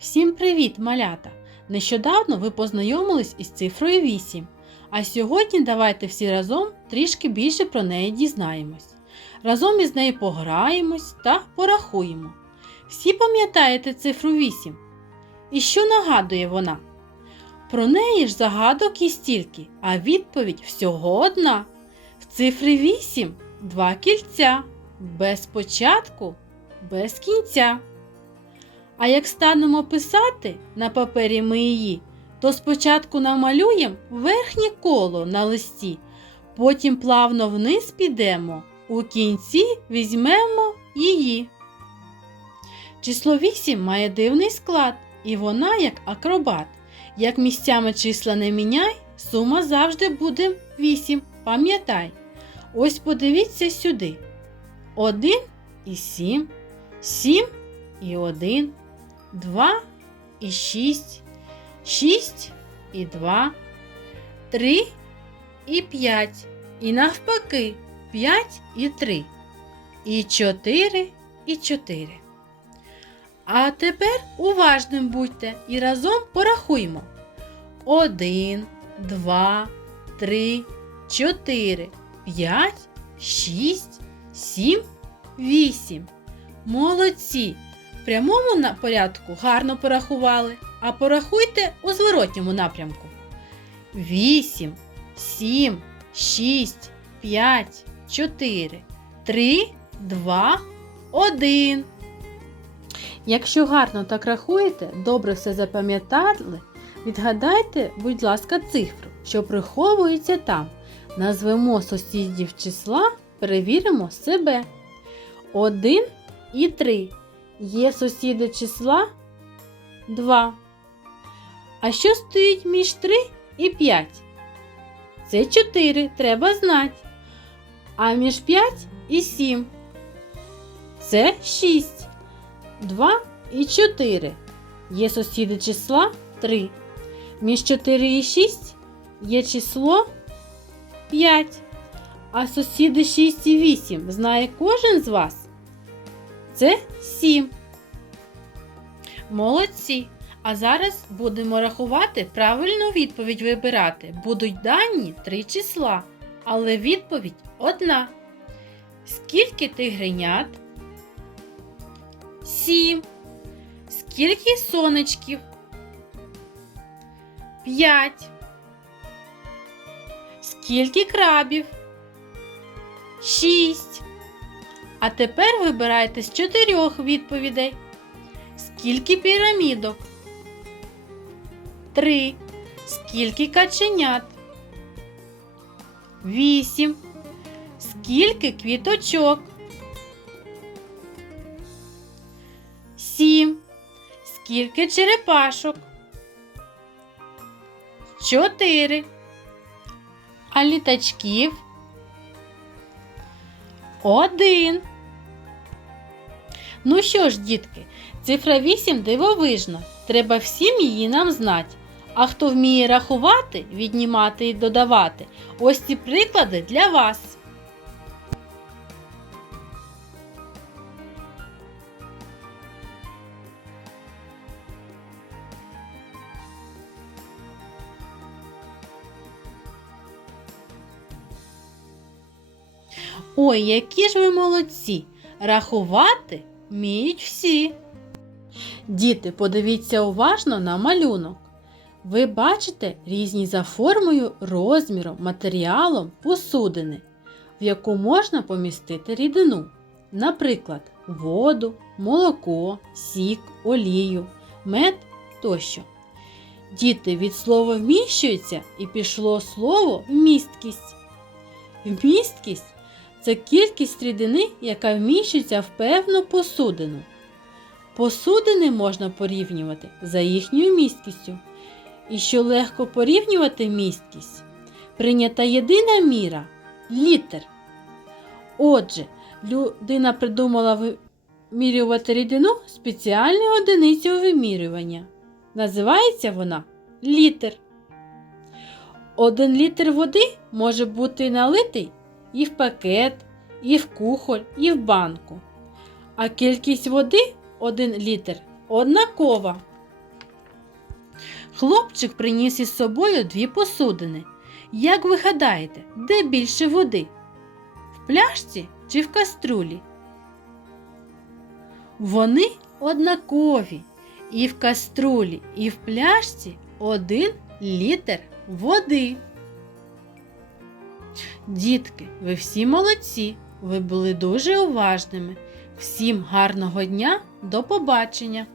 Всім привіт, малята! Нещодавно ви познайомились із цифрою 8. А сьогодні давайте всі разом трішки більше про неї дізнаємось. Разом із нею пограємось та порахуємо. Всі пам'ятаєте цифру 8? І що нагадує вона? Про неї ж загадок і стільки, а відповідь всього одна. В цифрі 8 два кільця, без початку, без кінця. А як станемо писати на папері ми її, то спочатку намалюємо верхнє коло на листі, потім плавно вниз підемо, у кінці візьмемо її. Число 8 має дивний склад, і вона як акробат. Як місцями числа не міняй, сума завжди буде 8. Пам'ятай. Ось подивіться сюди. 1 і 7, 7 і 1, 2 і 6, 6 і 2, 3 і 5. І навпаки 5 і 3, і 4 і 4. А тепер уважним будьте і разом порахуймо. 1, 2, 3, 4, 5, 6, 7, 8. Молодці! В прямому порядку гарно порахували, а порахуйте у зворотньому напрямку. 8, 7, 6, 5, 4, 3, 2, 1. Якщо гарно так рахуєте, добре все запам'ятали, відгадайте, будь ласка, цифру, що приховується там. Назвемо сусідів числа, перевіримо себе. 1 і 3. Є сусіди числа 2. А що стоїть між 3 і 5? Це 4, треба знати. А між 5 і 7. Це 6. 2 і 4. Є сусіди числа 3. Між 4 і 6 є число 5. А сусіди 6 і 8 знає кожен з вас? Це 7. Молодці. А зараз будемо рахувати правильну відповідь вибирати. Будуть дані три числа, але відповідь одна. Скільки тигренят? Сім. Скільки сонечків? П'ять. Скільки крабів? Шість. А тепер вибирайте з чотирьох відповідей. Скільки пірамідок? Три. Скільки каченят? Вісім. Скільки квіточок? Сім. Скільки черепашок? Чотири. А літачків? Один. Ну що ж, дітки, цифра 8 дивовижна. Треба всім її нам знати. А хто вміє рахувати, віднімати і додавати, ось ці приклади для вас. Ой, які ж ви молодці! Рахувати вміють всі. Діти, подивіться уважно на малюнок. Ви бачите різні за формою, розміром, матеріалом посудини, в яку можна помістити рідину. Наприклад, воду, молоко, сік, олію, мед тощо. Діти від слова вміщується і пішло слово вмісткість. Вмісткість це кількість рідини, яка вміщується в певну посудину. Посудини можна порівнювати за їхньою місткістю. І що легко порівнювати місткість, прийнята єдина міра літер. Отже, людина придумала вимірювати рідину спеціальною одиницею вимірювання. Називається вона літер. Один літр води може бути налитий і в пакет, і в кухоль, і в банку. А кількість води 1 літр однакова. Хлопчик приніс із собою дві посудини. Як ви гадаєте, де більше води? В пляшці чи в каструлі? Вони однакові. І в каструлі, і в пляшці один літр води. Дітки, ви всі молодці. Ви були дуже уважними. Всім гарного дня, до побачення!